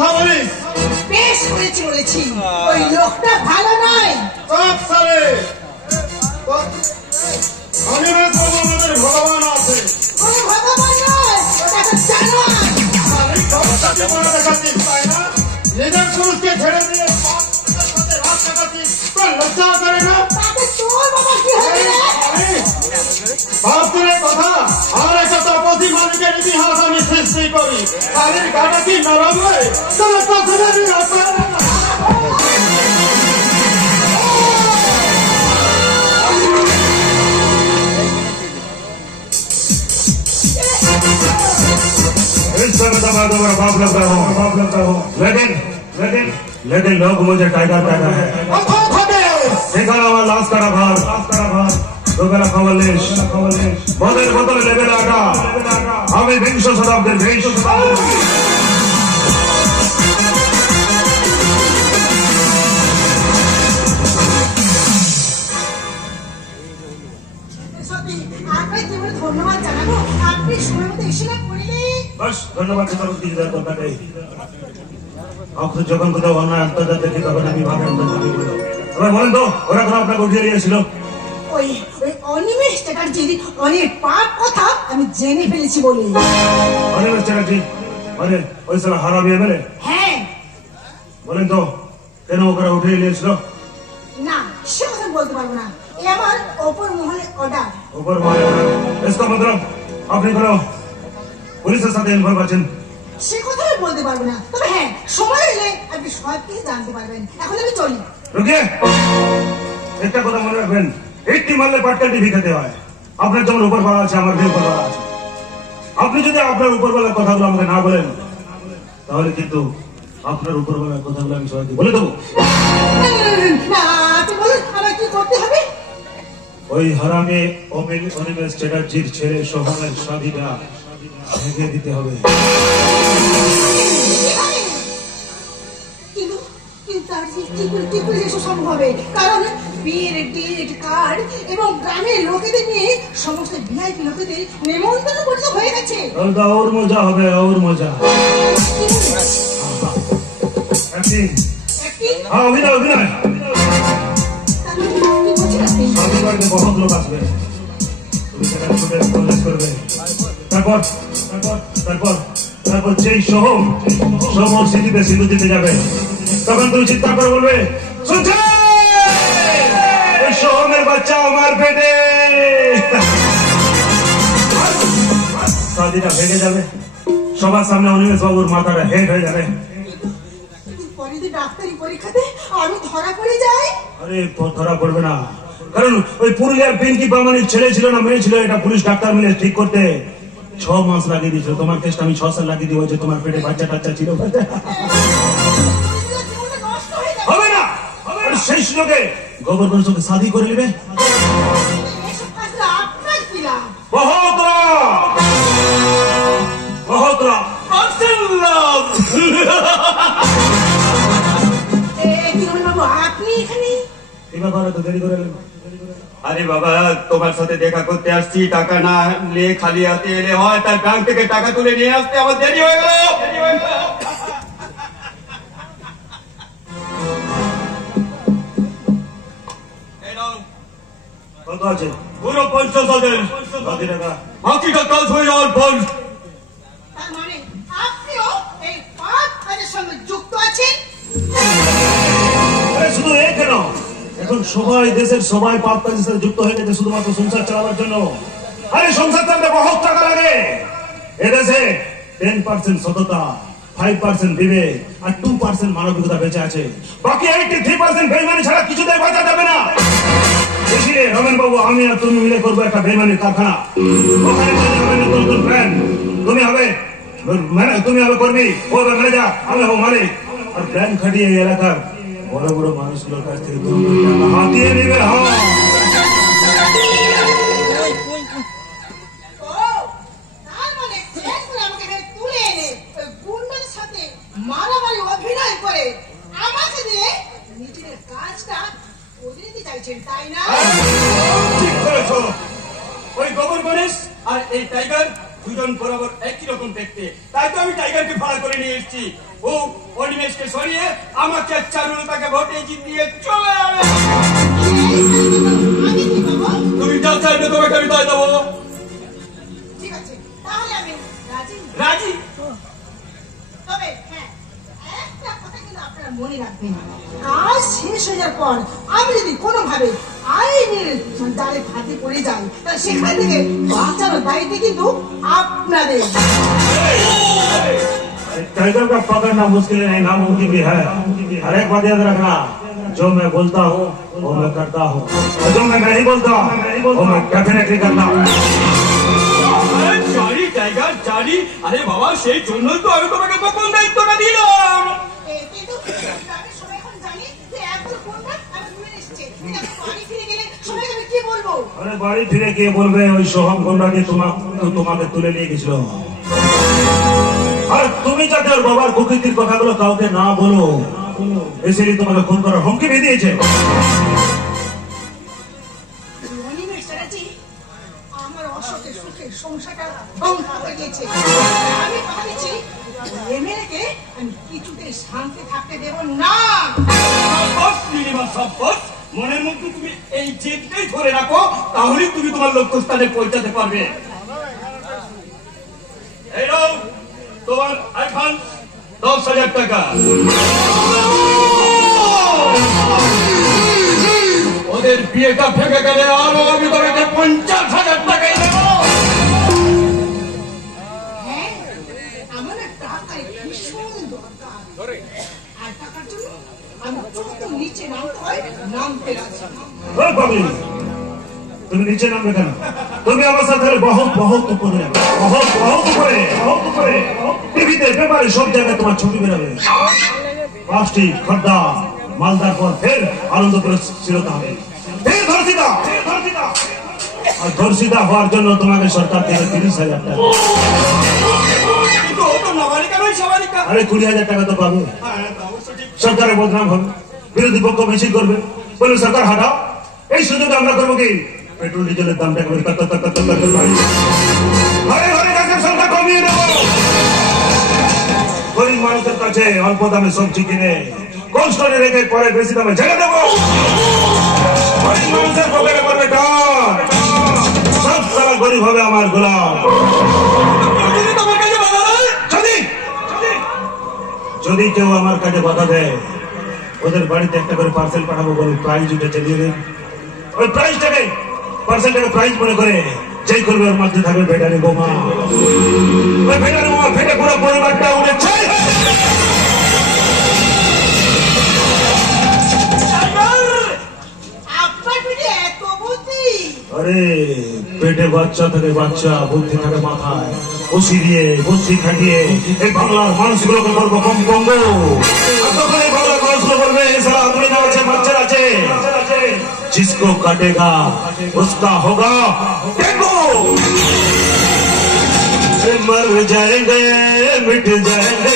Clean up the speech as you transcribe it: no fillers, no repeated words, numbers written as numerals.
কথা বলিস? বেশ করেছি বলেছি, ওই লোকটা ভালো নয়। চুপ সালে, অনিমেষ বাবু আমাদের ভগবান আছে। কোনো ভগবান নয়, ওটা তো জানোয়ার। দেখাচ্ছিস তাই না? নিজের পুরুষকে ছেড়ে দিয়ে হাত দেখাচ্ছিস, তোর লজ্জা করে না? তাতে তোর বাবা কি হবে রে? বাপ তুলে কথা, আর একটা তপসী মালিকের ইতিহাস আমি সৃষ্টি করি। তাদের গাটা কি নরম হয়? তোর কথা জানি না। इस समय तो मैं तुम्हारा बाप लगता हूँ, लेकिन लोग मुझे टाइगर कहता है। देखा हमारा लाश करा भार, तो मेरा खवलेश, बदल लेवल आगा, हमें विंश शताब्दी ধন্যবাদ জানাবো, আপনি সময় মতো এসে না পড়লে। बस धन्यवाद की तरफ दी जाए तो मैं नहीं आप तो जगन को तो वरना अंतर्जातीय की तबन अभी भाग अंतर्जातीय बोलो अबे बोलें तो और अगर आपने उठे लिया ছিল ওই অনিমেষ চ্যাটার্জির অনেক পাপ কথা আমি জেনে ফেলেছি বলে। অনিমেষ চ্যাটার্জি মানে ওই সালা হারামি এমএলএ? হ্যাঁ। বলেন তো কেন ওরা উঠে নিয়েছিল? না, সে কথা বলতে পারবো না, এ আমার ওপর মহলে অর্ডার। ऊपर मारे इसका मतलब आपने करो পুলিশের সাথে ইনভলভ আছেন? সে কথা আমি বলতে পারবো না, তবে হ্যাঁ সময় এলে আপনি সব কিছু জানতে পারবেন। এখন আমি চলি। রুকিয়ে একটা কথা মনে রাখবেন, একটি মারলে পাটকাটি ভিখাতে হয়। আপনার যেমন উপরওয়ালা আছে, আমার উপরওয়ালা আছে। আপনি যদি আপনার উপরওয়ালার কথাগুলো আমাকে না বলেন তাহলে কিন্তু আপনার উপরওয়ালার কথাগুলো আমি সবাইকে বলে দেবো। না, আপনি বলুন আমার কি করতে হবে? ওই হারামে অনিমেষ চ্যাটার্জির ছেলে সোহমের শাদীটা ভেঙে দিতে হবে। কি করে এসব সম্ভব হবে? কারণ বিয়ের ডেট কার্ড এবং গ্রামের লোকেদের নিয়ে সমস্ত ভিআইপি লোকেদের নেমন্তন্ন করতে হয়ে গেছে। ওর মজা হবে, ওর মজা। হ্যাঁ, অভিনয় শাদী বাড়িতে বহুত লোক আসবে, তুমি সেখানে ছুটে প্রবেশ করবে। তারপর যেই সোহম স্মৃতিতে সিঁদুর দিতে যাবে তখন তুমি চিৎকার করে বলবে, শুনছে ওই সোহমের বাচ্চা আমার পেটে। শাদীটা ভেঙে যাবে, সবার সামনে অনিমেষ বাবুর মাথাটা হেড হয়ে যাবে। পরে ডাক্তারি পরীক্ষাতে আমি ধরা পড়ে যাই। আরে ধরা পড়বে না, কারণ ওই পুরুলিয়ার পিঙ্কি প্রামাণিক ছেলে ছিল না মেয়ে ছিল, এটা পুলিশ ডাক্তার মিলে ঠিক করতে 6 মাস লাগিয়ে দিয়েছিল। তোমার কেসটা আমি 6 সাল লাগিয়ে দিই, যে তোমার পেটে বাচ্চা টাচ্চা ছিল। হবে না, সেই সুযোগে গোবরগঞ্জ সঙ্গে শাদী করে নেবে। আপনি এখানে তো দেরি করে এলেন। আরে বাবা, তোমার সাথে দেখা করতে আসছি, টাকা না নিয়ে খালি হাতে এলে হয়? তার ব্যাংক থেকে টাকা তুলে নিয়ে আসতে আমার দেরি হয়ে গেল। কত আছে? পুরো 50,000 টাকা। বাকিটা কাজ হয়ে যাওয়ার পর। তার মানে আপনিও এই পাপ কাজের সঙ্গে যুক্ত আছেন? শুধু এই কেন, এখন সবাই দেশের সবাই পাপ কাজের সাথে যুক্ত হয়ে গেছে শুধুমাত্র সংসার চালাবার জন্য। আরে সংসার চালাতে বহুত টাকা লাগে। এদেশে 10% সততা, 5% বিবেক আর 2% মানবিকতা বেঁচে আছে। বাকি 83% বেইমানি ছাড়া কিছুতেই বাঁচা যাবে না। इसलिए रमन बाबू আমি আর তুমি মিলে করবো একটা বেইমানির কারখানা। ওখানে নতুন ফ্রেন্ড, তুমি হবে কর্মী, ও হবে ম্যানেজার, আমি হবো মালিক। আর প্ল্যান খাটিয়ে এলাকার বড় বড় মানুষগুলোর কাছ থেকে টাকা হাতিয়ে নেবে। মারামারি অভিনয় করে আমাকে দিয়ে নিজের কাজটা করে দিতে চাইছেন, তাই না? ঠিক করেছো। ওই গোবর গণেশ আর এই টাইগার দুজন বরাবর একই রকম দেখতে, তাই তো আমি টাইগারকে ভাড়া করে নিয়ে এসেছি। ও অনিমেষকে সরিয়ে আমাকে চারুলতাকে ভোটে জিতিয়ে চলে যাবে। তুমি যা চাইবে তোমাকে আমি তাই দেবো। ঠিক আছে, তাহলে আমি রাজি। রাজি? তবে হ্যাঁ, একটা কথা কিন্তু আপনারা মনে রাখবেন, কাজ শেষ হয়ে যাওয়ার পর আমি যদি কোনোভাবে আইনের জালে ফাঁদে পড়ে যাই, তাহলে সেখান থেকে বাঁচানোর দায়িত্ব কিন্তু আপনাদের। टाइगर का पकड़ना मुश्किल नहीं, नामुमकिन भी है। हर एक बात याद रखना, जो मैं बोलता हूँ वो मैं करता हूँ, और जो मैं नहीं बोलता वो मैं डेफिनेटली करता हूँ। জানি টাইগার জানি, আরে বাবা সেই জন্যই তো আমি তোমাকে গোপন দায়িত্বটা দিলাম। কিন্তু আমি সবাই এখন জানি যে এখন কোনটা আমি ভুলে এসেছি। বাড়ি ফিরে গেলে সবাইকে আমি কি বলবো? अरे बाड़ी फिरे के बोलबे ওই সোহম গুন্ডা দিয়ে তোমাকে তুলে নিয়ে গেছিল, আর তুমি যাতে ওর বাবার কুকীর্তির কথাগুলো কাউকে না বলো, এসেই তোমাকে ফোন করার হুমকি দিয়ে দিয়েছে। আমার অসুখের সুখের সংসারটা ধ্বংস হয়ে গেছে। আমি কথা দিচ্ছি, এমএলএকে আমি কিছুতেই শান্তি থাকতে দেব না। মনের মধ্যে তুমি এই জেদটাই ধরে রাখো, তাহলেই তুমি তোমার লক্ষ্যস্থানে পৌঁছাতে পারবে। এই নাও তোমার অ্যাডভান্স 10,000 টাকা। ওদের বিয়েটা ভেঙে গেলে আরো আমি তোমাকে 50,000 টাকাই দেবো। হ্যাঁ, আমার না টাকার ভীষণ দরকার, আর টাকার জন্য আমি যত নিচে নামতে হয় নামতে রাজি। ওই পাগলি, তুমি নিচে নামবে কেন? তুমি আমার সাথে বহুত বহুত উপরে, বহুত বহুত উপরে টিভিতে পেপারে সব জায়গায় তোমার ছবি বেরোবে। পাঁচটি খদ্দা মালদার পর ফের আনন্দপুরে স্থিরতা হবে, ফের ধর্ষিতা, আর ধর্ষিতা হওয়ার জন্য তোমাকে সরকার থেকে 30,000 টাকা। কিন্তু ও তো নাবালিকা নয়, সাবালিকা। আরে 20,000 টাকা তো পাবে। সরকারের বদনাম হবে, বিরোধী পক্ষ মিছিল করবে, বলবে সরকার হাঁটাও। এই সুযোগে আমরা করবো কি, পেট্রোল ডিজেলের দামটা ঘরে ঘরে গ্যাসের সংখ্যা কমিয়ে দেবো। গরিব মানুষের কাছে অল্প দামে সবজি কিনে কোল্ড স্টোরে রেখে পরে বেশি দামে ছেড়ে দেবো। গরিব মানুষের পকেটে পড়বে টান, সব সারা গরিব হবে আমার গোলাম। যদি কেউ আমার কাছে বাধা দেয়, ওদের বাড়িতে একটা করে পার্সেল পাঠাবো, বলে প্রাইজ উঠেছে দিয়ে দেন। ওই প্রাইজটাকে পার্সেলটাকে প্রাইজ মনে করে যেই করবে ওর মধ্যে থাকবে ব্যাটারি বোমা। ওই ব্যাটারি বোমা ফেটে পুরো পরিবারটা উঠেছে। আরে পেটে বাচ্চা থাকে, বাচ্চা বুদ্ধি থাকে মাথায়, ওসি দিয়ে বুদ্ধি খাটিয়ে এই বাংলার মানুষগুলোকে করবো কম কম। তখন এই বাংলার মানুষগুলো বলবে সারা আদমি আছে, বাচ্চার আছে, जिसको काटेगा उसका होगा टेको। मर जाएंगे मिट जाएंगे